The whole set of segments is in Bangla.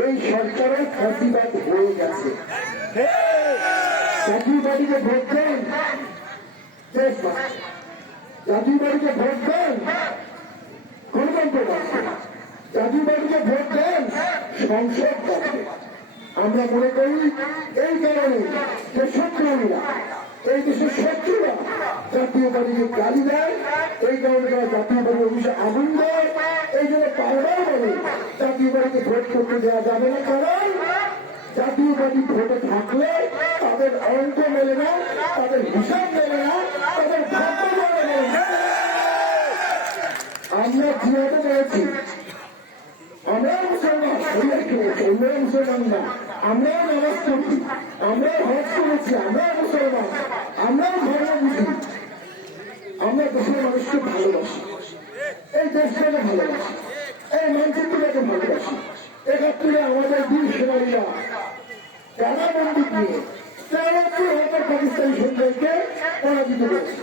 এই সরকারের ফাঁসিবাদ হয়ে গেছে। জাতীয় পার্টিকে ভোট দেন, জাতীয় পার্টিকে ভোট দেন, গণতন্ত্র বাঁচবে। জাতীয় পার্টিকে ভোট দেন, সংসদ বাঁচবে। আমরা মনে করি এই কারণে যে শত্রুরা, এই দেশের শত্রুরা জাতীয় পার্টিকে গালি দেয়, এই কারণে তারা জাতীয় পার্টি অফিসে আগুন দেয়। এই জন্য বারবার বলে জাতীয় পার্টিকে ভোট করতে দেওয়া যাবে না, কারণ জাতীয় পার্টি ভোটে থাকলে তাদের অঙ্ক মেলে না, তাদের হিসাব মেলে না, তাদের ভাগ্য মেলে না। আমরা জিহাদে রয়েছি, আমরাও মুসলমান, অন্যরা মুসলমান না, আমরাও নামাজ পড়ছি, আমরাও হজ করেছি, আমরাও মুসলমান, আমরাও ধর্ম বুঝি। আমরা দেশের মানুষকে ভালোবাসি, এই দেশটাকে ভালোবাসি, এই মানচিত্রটাকে ভালোবাসি। ৭১ আমাদের বীর সেনানীরা কারাবন্দী নিয়ে ৭৩,০০০ পাকিস্তানি সৈন্যকে পরাজিত করেছে।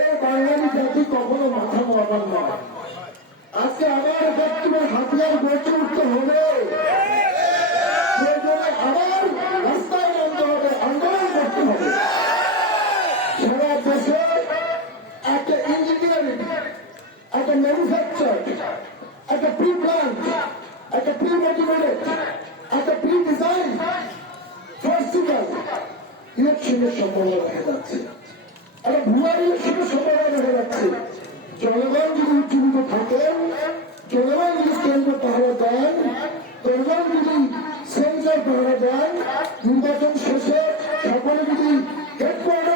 এই বাঙালি জাতি কখনো মাথা মারাবার নয়। আজকে আবার ৭১ হাতিয়ার গড়ে উঠতে হবে, আবার রাস্তায় নামতে হবে, আন্দোলন করতে হবে। সারা দেশে একটা ইঞ্জিনিয়ারিং, একটা ম্যানুফ্যাকচার, একটা প্রি প্ল্যান, একটা প্রি মোটিভেটেড, একটা প্রি ডিজাইন ফেস্টিভ্যাল ইলেকশনের সম্ভাবনা দেখা যাচ্ছে। একটা ভুয়া ইলেকশনের সম্ভাবনা দেখা যাচ্ছে। জনগণ যদি উজ্জীবিত থাকেন, জনগণ যদি কেন্দ্র পাহারা দেন, জনগণ যদি সেন্টার পাহারা দেন, নির্বাচন শেষে সকলে যদি হেডকোয়ার্টার